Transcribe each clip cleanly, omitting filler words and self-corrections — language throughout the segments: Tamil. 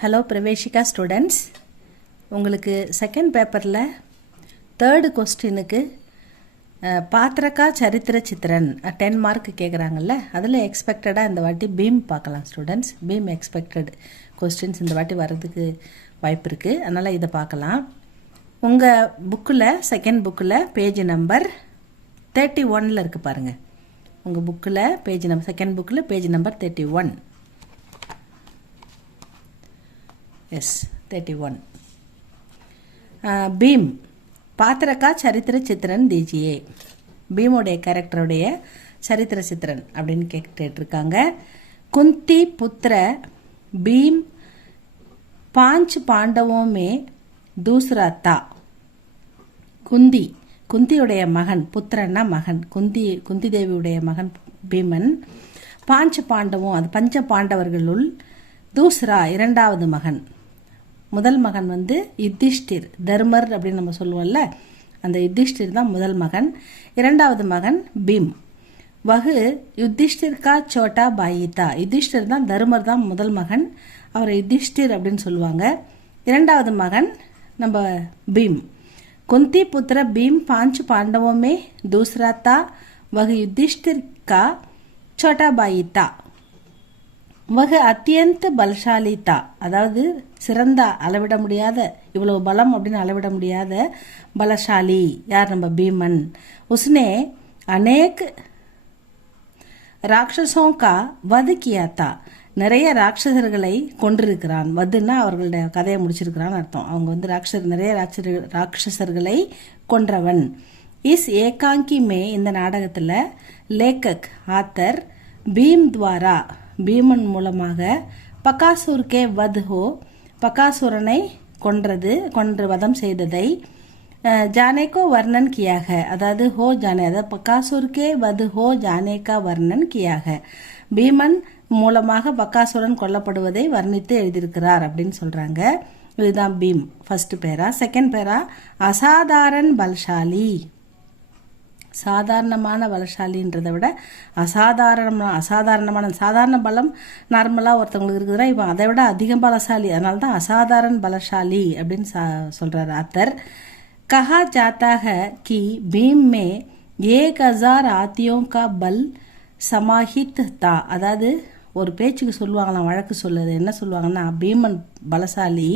ஹலோ பிரவேஷிகா ஸ்டூடெண்ட்ஸ், உங்களுக்கு செகண்ட் பேப்பரில் தேர்டு கொஸ்டினுக்கு பாத்திரக்கா சரித்திர சித்திரன் 10 மார்க் கேட்குறாங்கல்ல, அதில் எக்ஸ்பெக்டடாக இந்த வாட்டி பீம் பார்க்கலாம் ஸ்டூடெண்ட்ஸ். பீம் எக்ஸ்பெக்டட் கொஸ்டின்ஸ் இந்த வாட்டி வர்றதுக்கு வாய்ப்பு இருக்குது, அதனால் இதை பார்க்கலாம். உங்கள் புக்கில் செகண்ட் புக்கில் பேஜ் நம்பர் 31 இருக்குது பாருங்கள். உங்கள் புக்கில் பேஜ் நம்பர் செகண்ட் புக்கில் பேஜ் நம்பர் 31. எஸ் 31. பீம் பாத்திரக்கா சரித்திர சித்திரன் தீஜியே. பீமோடைய கேரக்டருடைய சரித்திர சித்திரன் அப்படின்னு கேட்டுருக்காங்க. குந்தி புத்திர பீம் 5 पांडवों में दूसरा था. குந்தியுடைய மகன், புத்திரன்னா மகன், குந்தி தேவியுடைய மகன் பீமன். 5 பாண்டவும், அது பஞ்ச பாண்டவர்களுள் தூசரா இரண்டாவது மகன். முதல் மகன் வந்து யுதிஷ்டிர், தர்மர் அப்படின்னு நம்ம சொல்லுவோம்ல, அந்த யுதிஷ்டிர் தான் முதல் மகன். இரண்டாவது மகன் பீம். வகு யுதிஷ்டிர் கா சோட்டா பாயிதா. யுதிஷ்டிர் தான், தர்மர் தான் முதல் மகன், அவர் யுதிஷ்டிர் அப்படின்னு சொல்லுவாங்க. இரண்டாவது மகன் நம்ம பீம். कुंती पुत्र भीम 5 पांडवों में दूसरा था. वह युधिष्ठिर का छोटा भाई था. वह अत्यंत बलशाली था. அதாவது சிறந்த, அளவிட முடியாத, இவ்வளவு பலம் அப்படின்னு அளவிட முடியாத பலசாலி யார்? நம்ம பீமன். उसने अनेक ராட்சசோं का वध किया था. நிறைய ராட்சசர்களை கொன்றிருக்கிறான். வதுன்னா அவர்களுடைய கதையை முடிச்சிருக்கிறான்னு அர்த்தம். அவங்க வந்து நிறைய ராட்சசர்களை கொன்றவன். இஸ் ஏகாங்கி மே, இந்த நாடகத்தில் லேக்கக் ஆத்தர் பீம் துவாரா, பீமன் மூலமாக பகாசூர்கே வத் ஹோ, பகாசுரனை கொன்று வதம் செய்ததை ஜானேகோ வர்ணன் கியாக, அதாவது ஹோ ஜானே, அதாவது பகாசுர்கே வது ஹோ ஜானேகா வர்ணன் கியாக, பீமன் மூலமாக பகாசுரன் கொல்லப்படுவதை வர்ணித்து எழுதியிருக்கிறார் அப்படின்னு சொல்றாங்க. இதுதான் பீம் ஃபர்ஸ்ட் பேரா. செகண்ட் பேரா அசாதாரண பலசாலி. சாதாரணமான பலசாலின்றதை விட அசாதாரணமான சாதாரண பலம் நார்மலாக ஒருத்தவங்களுக்கு இருக்குதுன்னா இப்போ அதை விட அதிகம் பலசாலி, அதனால தான் அசாதாரண பலசாலி அப்படின்னு சொல்றாரு ஆத்தர். कहा जाता है कि भीम में 1000 हाथियों का बल समाहित था. அதாவது ஒரு பேச்சுக்கு சொல்லுவாங்களாம், வழக்கு சொல்லுது, என்ன சொல்லுவாங்கன்னா, பீமன் பலசாலி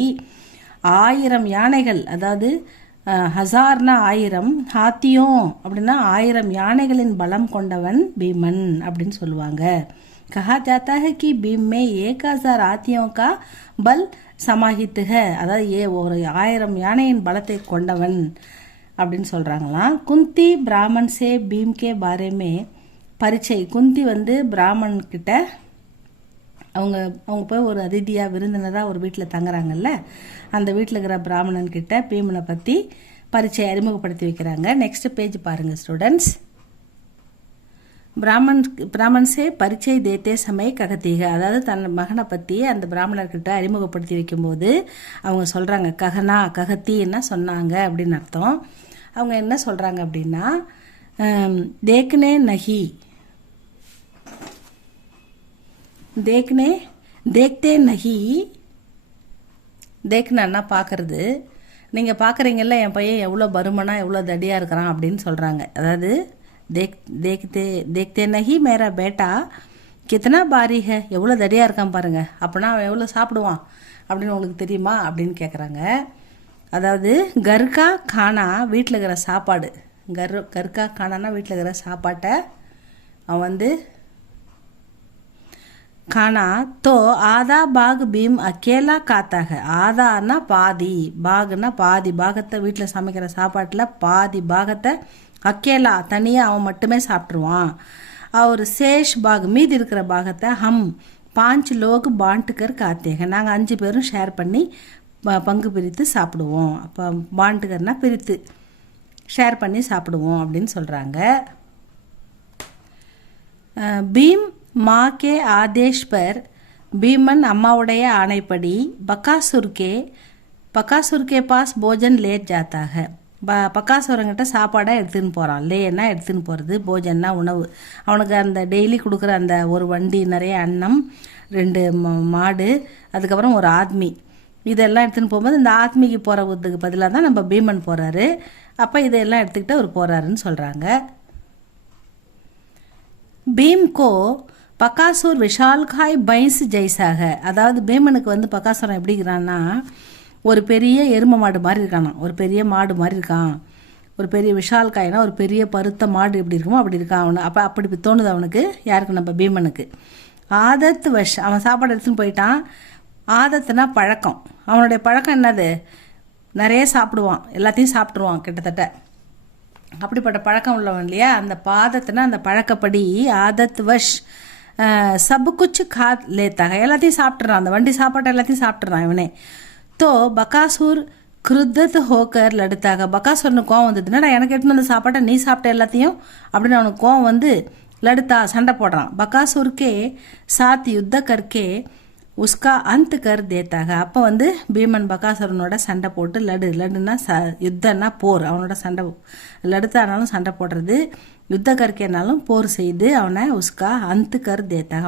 1000 யானைகள், அதாவது ஹசார்னா 1000, ஹாத்தியும் அப்படின்னா 1000 யானைகளின் பலம் கொண்டவன் பீமன் அப்படின்னு சொல்லுவாங்க. कहा जाता है कि भीम में 1000 हाथियों का बल சமாஹித்துக, அதாவது ஒரு 1000 யானையின் பலத்தை கொண்டவன் அப்படின்னு சொல்றாங்களாம். குந்தி பிராமன் சே பீம் கே பாரேமே பரிச்சை. குந்தி வந்து பிராமன் கிட்ட அவங்க போய் ஒரு அதிதியாக விருந்தினராக ஒரு வீட்டில் தங்குறாங்கல்ல, அந்த வீட்டில் இருக்கிற பிராமணன் கிட்ட பீமனை பற்றி பரிச்சை அறிமுகப்படுத்தி வைக்கிறாங்க. நெக்ஸ்ட் பேஜ் பாருங்க ஸ்டூடெண்ட்ஸ். பிராமன் சே பரிச்சை தேத்தே சமய ககத்தீக, அதாவது தன் மகனை பற்றி அந்த பிராமணர்கிட்ட அறிமுகப்படுத்தி வைக்கும்போது அவங்க சொல்கிறாங்க, ககனா ககத்தின்னா சொன்னாங்க அப்படின்னு அர்த்தம். அவங்க என்ன சொல்கிறாங்க அப்படின்னா, தேக்னே நஹி, தேக்தே நஹி, தேக்னா பார்க்கறது, நீங்கள் பார்க்குறீங்கல்ல என் பையன் எவ்வளோ பருமனா எவ்வளோ தடியாக இருக்கிறான் அப்படின்னு சொல்கிறாங்க. அதாவது देखते नहीं मेरा बेटा कितना भारी है, எவ்வளோ தடியாக இருக்கான் பாருங்க, அப்படின்னா அவன் எவ்வளோ சாப்பிடுவான் அப்படின்னு உங்களுக்கு தெரியுமா அப்படின்னு கேட்குறாங்க. அதாவது கர்கா கானா, வீட்டில் இருக்கிற சாப்பாடு, கர்கா கானானா வீட்டில் இருக்கிற சாப்பாட்டை அவன் வந்து खाना तो आधा भाग भीम अकेला खाता है. ஆதான்னா பாதி, பாகுன்னா பாதி பாகத்தை, வீட்டில் சமைக்கிற சாப்பாட்டில் பாதி பாகத்தை அக்கேலா தனியாக அவன் மட்டுமே சாப்பிட்ருவான். அவர் சேஷ் பாக், மீதி இருக்கிற பாகத்தை ஹம் 5 லோக் பாண்டுக்கர் காத்தேங்க, நாங்கள் 5 பேரும் ஷேர் பண்ணி பங்கு பிரித்து சாப்பிடுவோம். அப்போ பாண்டுக்கர்னா பிரித்து, ஷேர் பண்ணி சாப்பிடுவோம் அப்படின்னு சொல்கிறாங்க. பீம் माँ के आदेश पर भीमन अम्माவுடைய ஆணைப்படி பகாசுர் के पास भोजन ले जाता है. பக்காசுரங்கிட்ட சாப்பாடாக எடுத்துன்னு போகிறான். லேன்னா எடுத்துன்னு போகிறது, போஜன்னா உணவு. அவனுக்கு அந்த டெய்லி கொடுக்குற அந்த ஒரு வண்டி நிறைய அன்னம், 2 மாடு, அதுக்கப்புறம் ஒரு ஆத்மி, இதெல்லாம் எடுத்துன்னு போகும்போது இந்த ஆத்மிக்கு போகிறதுக்கு பதிலாக தான் நம்ம பீமன் போகிறாரு. அப்போ இதெல்லாம் எடுத்துக்கிட்டு அவர் போகிறாருன்னு சொல்கிறாங்க. பீம் கோ பக்காசூர் விஷால்காய் பைன்ஸ் ஜெய்சாக, அதாவது பீமனுக்கு வந்து பக்காசுரம் எப்படிங்கிறான்னா ஒரு பெரிய எருமை மாடு மாதிரி இருக்கானா, ஒரு பெரிய மாடு மாதிரி இருக்கான். ஒரு பெரிய விஷால்காய்னா ஒரு பெரிய பருத்த மாடு எப்படி இருக்குமோ அப்படி இருக்கான் அவனு. அப்போ அப்படி தோணுது அவனுக்கு. யாருக்கு? நம்ம பீமனுக்கு. ஆதத் வஷ், அவன் சாப்பாடு எடுத்துன்னு போயிட்டான். ஆதத்துனா பழக்கம். அவனுடைய பழக்கம் என்னது? நிறைய சாப்பிடுவான், எல்லாத்தையும் சாப்பிட்ருவான் கிட்டத்தட்ட. அப்படிப்பட்ட பழக்கம் உள்ளவன் இல்லையா. அந்த பாதத்துனா அந்த பழக்கப்படி ஆதத் வஷ் சபு குச்சு காத் லேத்தாக, எல்லாத்தையும் சாப்பிட்றான். அந்த வண்டி சாப்பாட்டை எல்லாத்தையும் சாப்பிட்றான் இவனே. தோ பக்காசூர் கிருத்தத் ஹோக்கர் லடுத்தாக, பக்காசூர்னு கோவம் வந்ததுன்னா எனக்கு எடுத்துன்னு வந்த சாப்பாட்டை நீ சாப்பிட்ட எல்லாத்தையும் அப்படின்னு அவனுக்கு கோவம் வந்து லடுத்தா சண்டை போடுறான். பக்காசூர்க்கே சாத் யுத்த கற்கே உஸ்கா அந்த் கர் தேத்தாக. அப்போ வந்து பீமன் பக்காசுரனோட சண்டை போட்டு லடுனா யுத்தன்னா போர், அவனோட சண்டை லடுத்தானாலும் சண்டை போடுறது, யுத்த கற்கேனாலும் போர் செய்து அவனை உஸ்கா அந்த் கர் தேத்தாக,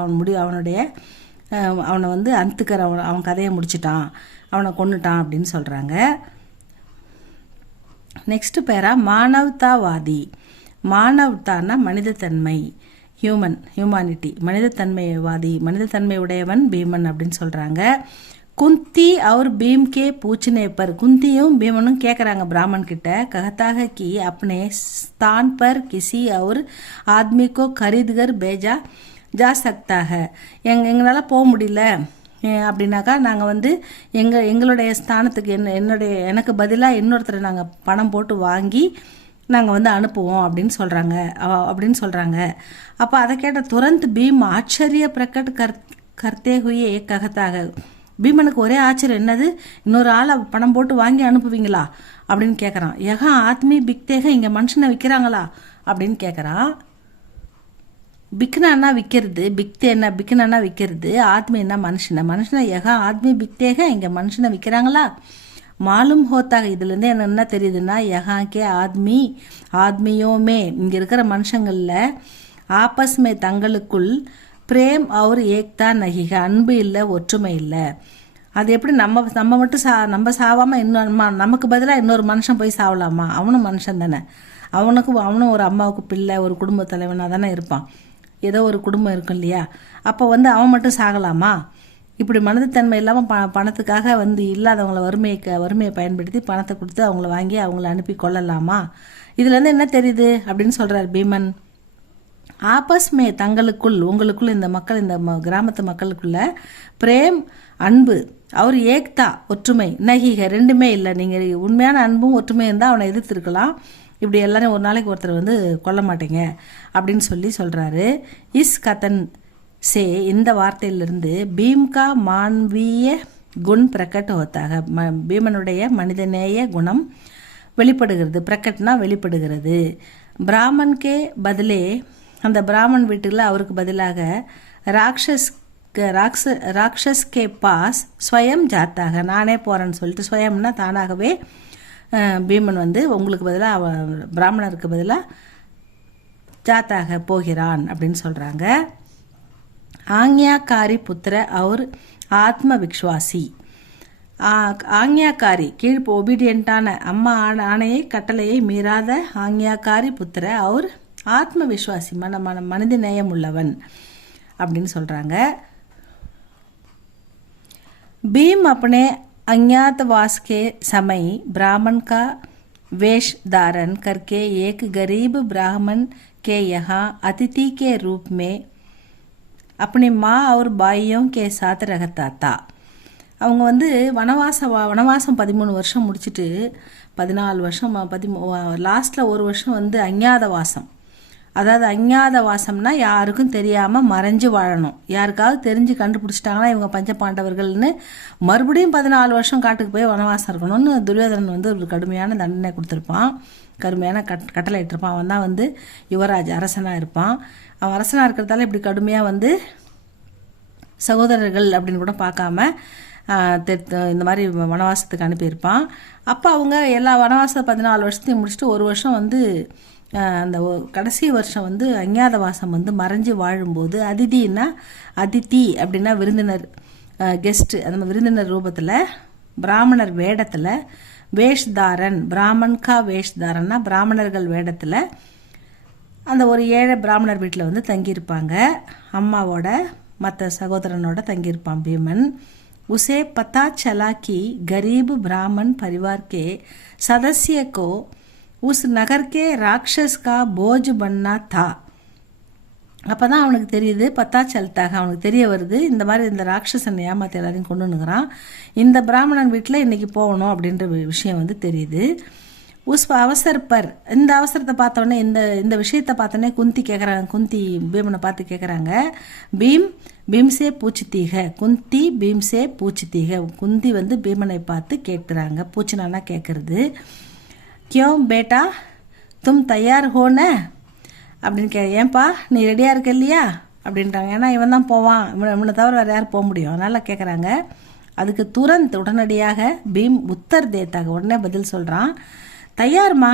அவனை வந்து அந்துக்கர், அவன் கதையை முடிச்சிட்டான், அவனை கொன்னுட்டான் அப்படின்னு சொல்கிறாங்க. நெக்ஸ்ட் பேரா மானவதாவாதி. மானவதான்னா மனிதத்தன்மை, ஹியூமானிட்டி, மனிதத்தன்மைவாதி, மனிதத்தன்மை உடையவன் பீமன் அப்படின்னு சொல்கிறாங்க. குந்தி அவர் பீம் கே பூச்சினே பர், குந்தியும் பீமனும் கேட்குறாங்க பிராமன் கிட்ட, கஹத்தாக கி அப்னே ஸ்தான் பர் கிசி और आदमी को खरीद कर भेजा जा सकता है, எங்களால் போக முடியல அப்படின்னாக்கா நாங்கள் வந்து எங்களுடைய ஸ்தானத்துக்கு எனக்கு பதிலாக இன்னொருத்தரை நாங்கள் பணம் போட்டு வாங்கி நாங்கள் வந்து அனுப்புவோம் அப்படின்னு சொல்கிறாங்க. அப்போ அதை கேட்ட துரந்த் பீம் ஆச்சரிய பிரகட் கர்த்தே ஹுயே ககத்தாக, பீமனுக்கு ஒரே ஆச்சரியம், என்னது இன்னொரு ஆளை பணம் போட்டு வாங்கி அனுப்புவீங்களா அப்படின்னு கேட்குறான். யகா ஆத்மி பிக்தேக, இங்கே மனுஷனை விற்கிறாங்களா அப்படின்னு கேட்குறான். பிக்னான்னா விற்கிறது, பிக்னான்னா விற்கிறது, ஆத்மின்னா மனுஷனை யகா ஆத்மி பிக்தேக, இங்கே மனுஷனை விற்கிறாங்களா. மாலும் ஹோத்தாக, இதுலேருந்து என்ன தெரியுதுன்னா யகாக்கே ஆத்மியோமே, இங்கே இருக்கிற மனுஷங்களில் ஆப்பஸ்மே தங்களுக்குள் பிரேம் அவர் ஏக்தா நகிக, அன்பு இல்லை, ஒற்றுமை இல்லை. அது எப்படி நம்ம மட்டும் நம்ம சாவாமல் நமக்கு பதிலாக இன்னொரு மனுஷன் போய் சாவலாமா? அவனும் மனுஷன் தானே. அவனும் ஒரு அம்மாவுக்கு பிள்ளை, ஒரு குடும்ப தலைவனாக தானே இருப்பான். ஏதோ ஒரு குடும்பம் இருக்கும் இல்லையா. அப்போ வந்து அவன் மட்டும் சாகலாமா? இப்படி மனிதத்தன்மை இல்லாமல் பணத்துக்காக வந்து இல்லாதவங்கள வறுமையை பயன்படுத்தி பணத்தை கொடுத்து அவங்கள வாங்கி அவங்கள அனுப்பி கொள்ளலாமா? இதுலேருந்து என்ன தெரியுது அப்படின்னு சொல்கிறார் பீமன். ஆப்பஸ்மே தங்களுக்குள், உங்களுக்குள், இந்த கிராமத்து மக்களுக்குள்ள பிரேம் அன்பு, அவர் ஏக்தா ஒற்றுமை, நகிக ரெண்டுமே இல்லை. நீங்கள் உண்மையான அன்பும் ஒற்றுமை இருந்தால் அவனை எதிர்த்துருக்கலாம். இப்படி எல்லாரும் ஒரு நாளைக்கு ஒருத்தர் வந்து கொல்ல மாட்டீங்க அப்படின்னு சொல்கிறாரு. இஸ் கதன் சே, இந்த வார்த்தையிலிருந்து பீம் கா மான்வீய குண் பிரகட் ஹோத்தாக, பீமனுடைய மனிதநேய குணம் வெளிப்படுகிறது. பிரகட்னா வெளிப்படுகிறது. பிராமன்கே பதிலே, அந்த பிராமன் வீட்டில் அவருக்கு பதிலாக ராட்சஸ் கே பாஸ் ஸ்வயம் ஜாத்தாக, நானே போகிறேன்னு சொல்லிட்டு, ஸ்வயம்னா தானாகவே பீமன் வந்து உங்களுக்கு பதிலாக பிராமணருக்கு பதிலாக ஜாத்தாக போகிறான் அப்படின்னு சொல்கிறாங்க. ஆக்ஞாக்காரி புத்திர அவர் ஆத்ம விஸ்வாசி. ஆக்ஞாக்காரி ஒபீடியண்டான அம்மா ஆணையை கட்டளையை மீறாத ஆக்ஞாக்காரி புத்திர அவர் ஆத்ம விஸ்வாசி, மனித நேயம் உள்ளவன் அப்படின்னு சொல்கிறாங்க. பீம் अपने अज्ञातवास के समय ब्राह्मण का वेश धारण करके एक गरीब ब्राह्मण के यहाँ अतिथि के रूप में अपनी माँ और भाइयों के साथ रहता था. அவங்க வந்து வனவாசம் 13 வருஷம் முடிச்சுட்டு 14 வருஷம் லாஸ்ட்டில் ஒரு வருஷம் வந்து அஞ்ஞாதவாசம். அதாவது அஞ்ஞாதவாசம்னா யாருக்கும் தெரியாமல் மறைஞ்சு வாழணும். யாருக்காவது தெரிஞ்சு கண்டுபிடிச்சிட்டாங்கன்னா இவங்க பஞ்ச பாண்டவர்கள்னு மறுபடியும் 14 வருஷம் காட்டுக்கு போய் வனவாசம் இருக்கணும்னு துரியோதனன் வந்து ஒரு கடுமையான தண்டனை கொடுத்துருப்பான், கடுமையான கட்டளை இட்டிருப்பான். அவன் தான் வந்து யுவராஜ், அரசனாக இருப்பான். அவன் அரசனாக இருக்கிறதால இப்படி கடுமையாக வந்து சகோதரர்கள் அப்படின்னு கூட பார்க்காம இந்த மாதிரி வனவாசத்துக்கு அனுப்பியிருப்பான். அப்போ அவங்க எல்லா வனவாசம் 14 வருஷத்தையும் முடிச்சுட்டு ஒரு வருஷம் வந்து அந்த கடைசி வருஷம் வந்து அஞ்ஞாதவாசம் வந்து மறைஞ்சு வாழும்போது அதித்தி அப்படின்னா விருந்தினர், கெஸ்ட்டு, அந்த விருந்தினர் ரூபத்தில் பிராமணர் வேடத்தில் வேஷ்தாரன், பிராமன்கா வேஷ்தாரன்னா பிராமணர்கள் வேடத்தில் அந்த ஒரு ஏழை பிராமணர் வீட்டில் வந்து தங்கியிருப்பாங்க. அம்மாவோட மற்ற சகோதரனோட தங்கியிருப்பான் பீமன். उसे पता चला कि गरीब ब्राह्मण परिवार के सदस्य को उस नगर के राक्षस का बोझ बनना था. அப்போ தான் அவனுக்கு தெரியுது, பத்தா சல்தாக அவனுக்கு தெரிய வருது, இந்த மாதிரி இந்த ராட்சசன் ஏமாற்றி எல்லாரையும் கொண்டு வந்துக்கிறான், இந்த பிராமணன் வீட்டில் இன்றைக்கி போகணும் அப்படின்ற விஷயம் வந்து தெரியுது. அவசரப்பர் இந்த அவசரத்தை பார்த்தோன்னே இந்த விஷயத்தை பார்த்தோன்னே குந்தி பீமனை பார்த்து கேட்குறாங்க, பீம்சே பூச்சித்தீக, பீம்சே பூச்சித்தீக. குந்தி வந்து பீமனை பார்த்து கேட்குறாங்க, பூச்சினானா கேட்குறது. கியோ பேட்டா தும் தயார் ஹோன அப்படின்னு ஏன்பா நீ ரெடியாக இருக்க இல்லையா அப்படின்றாங்க. ஏன்னா இவன் தான் போவான், இவனை தவிர வேறு யார் போக முடியும், அதனால் கேட்குறாங்க. அதுக்கு உடனடியாக பீம் உத்தர் தேத்தாக உடனே பதில் சொல்கிறான், தயார்மா,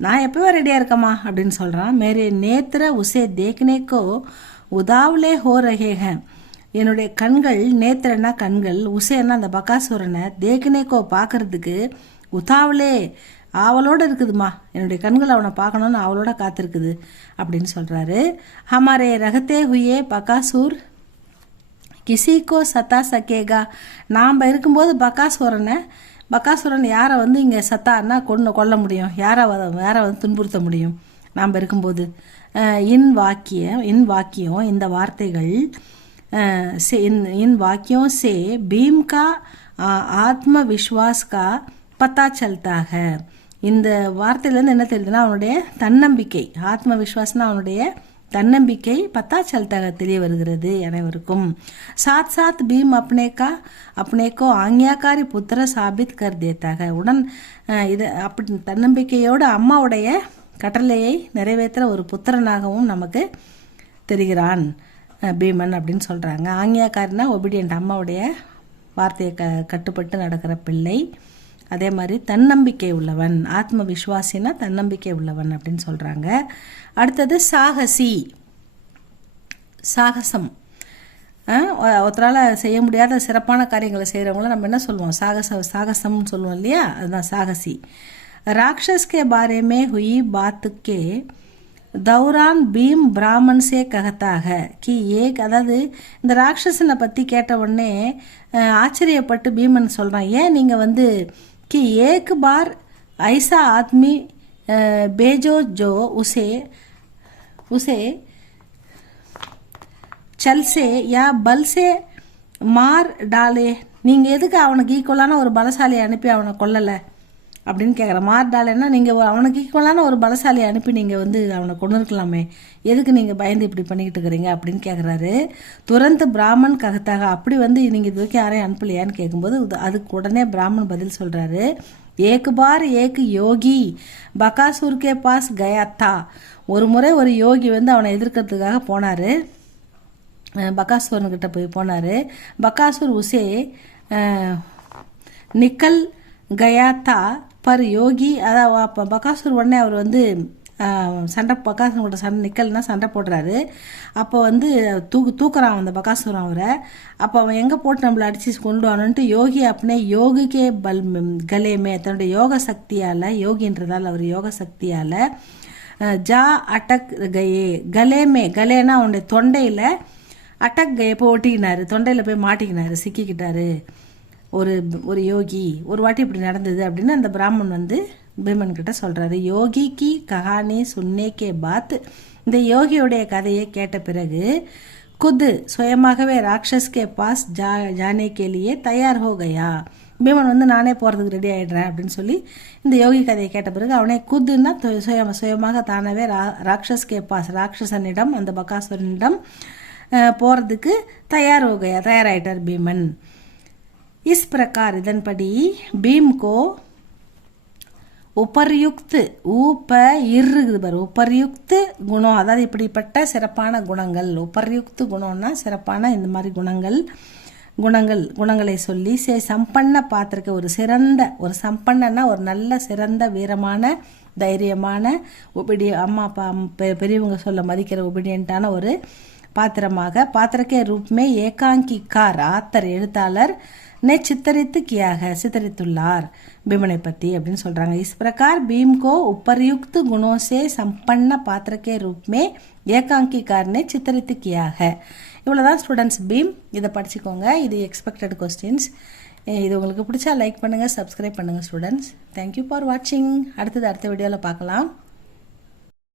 நான் எப்போவே ரெடியாக இருக்கம்மா அப்படின்னு சொல்கிறான். மேரே நேத்திர உசே தேக்னேக்கோ உதாவலே ஹோ ரகேக, என்னுடைய கண்கள், நேத்திரன்னா கண்கள், உசேன்னா அந்த பகாசுரனை, தேக்னேக்கோ பார்க்கறதுக்கு, உதாவலே ஆவலோடு இருக்குதுமா, என்னுடைய கண்கள் அவனை பார்க்கணுன்னு அவளோட காத்திருக்குது அப்படின்னு சொல்கிறாரு. ஹமாரே ரகத்தே ஹுயே பகாசூர் கிசிக்கோ சத்தா சக்கேகா, நாம் இருக்கும்போது பகாசுரன் யாரை வந்து இங்கே சத்தான்னா கொல்ல முடியும், யாரை வந்து துன்புறுத்த முடியும் நாம் இருக்கும்போது. இன் வாக்கியம் இந்த வார்த்தைகள் इन वाक्यों से भीम का आत्मविश्वास का पता चलता है. இந்த வார்த்தையிலேருந்து என்ன தெரியுதுன்னா அவனுடைய தன்னம்பிக்கை, ஆத்ம விஸ்வாசனா அவனுடைய தன்னம்பிக்கை பத்தா சல்தாக தெரிய வருகிறது அனைவருக்கும். சாத் சாத் பீம் அப்னேக்கோ ஆக்ஞாக்காரி புத்திர சாபித் கர் தேத்தாக, உடன் இது அப்படி தன்னம்பிக்கையோடு அம்மாவுடைய கட்டளையை நிறைவேற்ற ஒரு புத்திரனாகவும் நமக்கு தெரிகிறான் பீமன் அப்படின்னு சொல்கிறாங்க. ஆக்ஞாக்காரினா ஒபீடியன்ட், அம்மாவுடைய வார்த்தையை கட்டுப்பட்டு நடக்கிற பிள்ளை. அதே மாதிரி தன்னம்பிக்கை உள்ளவன், ஆத்ம விஸ்வாசினா தன்னம்பிக்கை உள்ளவன் அப்படின்னு சொல்கிறாங்க. அடுத்தது சாகசம். ஒருத்தரால் செய்ய முடியாத சிறப்பான காரியங்களை செய்கிறவங்கள நம்ம என்ன சொல்லுவோம், சாகசம்னு சொல்லுவோம் இல்லையா, அதுதான் சாகசி. ராட்சஸ்கே பாரே ஹுயி பாத்துக்கே தௌரான் பீம் பிராமன் சே ககத்தாக கி அதாவது இந்த ராட்சசனை பற்றி கேட்ட உடனே ஆச்சரியப்பட்டு பீமன் சொல்கிறான், ஏன் நீங்கள் வந்து कि एक बार ऐसा आदमी भेजो जो उसे चल से या बल से मार डाले. நீங்கள் எதுக்கு அவனுக்கு ஈக்குவலான ஒரு பலசாலியை அனுப்பி அவனை கொல்லலை அப்படின்னு கேட்குறேன். மார் டாலேன்னா நீங்கள் அவனுக்கு ஈக்குவலான ஒரு பலசாலியை அனுப்பி நீங்கள் வந்து அவனை கொண்டு இருக்கலாமே, எதுக்கு நீங்கள் பயந்து இப்படி பண்ணிக்கிட்டு இருக்கிறீங்க அப்படின்னு கேட்குறாரு. துரந்து பிராமன் ககத்தாக, அப்படி வந்து நீங்கள் இது வரைக்கும் யாரையும் அனுப்பலையான்னு கேட்கும்போது அதுக்கு உடனே பிராமன் பதில் சொல்கிறாரு, ஏக்கு பார் ஏக்கு யோகி பகாசூர்கே பாஸ் கயாத்தா. ஒரு முறை ஒரு யோகி வந்து அவனை எதிர்க்கிறதுக்காக போனார், பகாசூரன்கிட்ட போனார். பகாசூர் உசே நிக்கல் கயாத்தா பர் யோகி, அதாவது அப்போ பகாசூர் உடனே அவர் வந்து பகாசுரோட நிக்கல்னா சண்டை போடுறாரு. அப்போ வந்து தூக்குறான் அந்த பகாசுரம் அவரை. அப்போ அவன் எங்கே போட்டு நம்மளை அடித்து கொண்டு வரணுன்ட்டு யோகி அப்படின்னே யோகிக்கே கலேமே, தன்னுடைய யோக சக்தியால், யோகின்றதால் அவர் யோக சக்தியால் ஜா அட்டக் கயே கலேனா அவனுடைய தொண்டையில் அட்டக் கயே போய் ஒட்டிக்கினாரு, தொண்டையில் போய் மாட்டிக்கினாரு, சிக்கிக்கிட்டாரு ஒரு யோகி. ஒரு வாட்டி இப்படி நடந்தது அப்படின்னு அந்த பிராமணன் வந்து பீமன் கிட்ட சொல்கிறாரு. யோகி கி கஹானி சுன்னே கே பாத், இந்த யோகியோடைய கதையை கேட்ட பிறகு சுயமாகவே ராட்சஸ்கே பாஸ் ஜானே கேலியே தயார் ஹோ கயா, பீமன் வந்து நானே போகிறதுக்கு ரெடி ஆகிடுறேன் அப்படின்னு சொல்லி இந்த யோகி கதையை கேட்ட பிறகு அவனே குதுன்னா சுயமாக தானவே ராட்சஸ்கே பாஸ், ராட்சசனிடம், அந்த பகாசுரனிடம் போகிறதுக்கு தயாராகிட்டார் பீமன். इस प्रकार இதன்படி பீம் கோ உபர்யுக்த் உபர்யுக்த் குணம், அதாவது இப்படிப்பட்ட சிறப்பான குணங்கள், உபர்யுக்த் குணம்னா சிறப்பான இந்த மாதிரி குணங்கள், குணங்களை சொல்லி சம்பன்ன பாத்திரக்கு ஒரு சம்பன்னா ஒரு நல்ல சிறந்த வீரமான தைரியமான அம்மா அப்பா பெரியவங்க சொல்ல மதிக்கிற ஒபீடியண்டான ஒரு பாத்திரமாக பாத்திரக்கே ரூப்மே ஏகாங்கிக்கார் ஆத்தர் எழுத்தாளர் ने चित्रित किया है சித்தரித்துள்ளார் பீமனை பத்தி அப்படின்னு சொல்றாங்க. इस प्रकार भीम को उपर्युक्त गुणों से संपन्न पात्र के रूप में एकांकीकार ने चित्रित किया है. இவ்வளவுதான் ஸ்டூடெண்ட்ஸ் பீம். இதை படிச்சுக்கோங்க. இது எக்ஸ்பெக்டட் கொஸ்டின்ஸ். இது உங்களுக்கு பிடிச்சா லைக் பண்ணுங்க, சப்ஸ்கிரைப் பண்ணுங்க ஸ்டூடெண்ட்ஸ். தேங்க்யூ ஃபார் வாட்சிங். அடுத்த வீடியோவில் பார்க்கலாம்.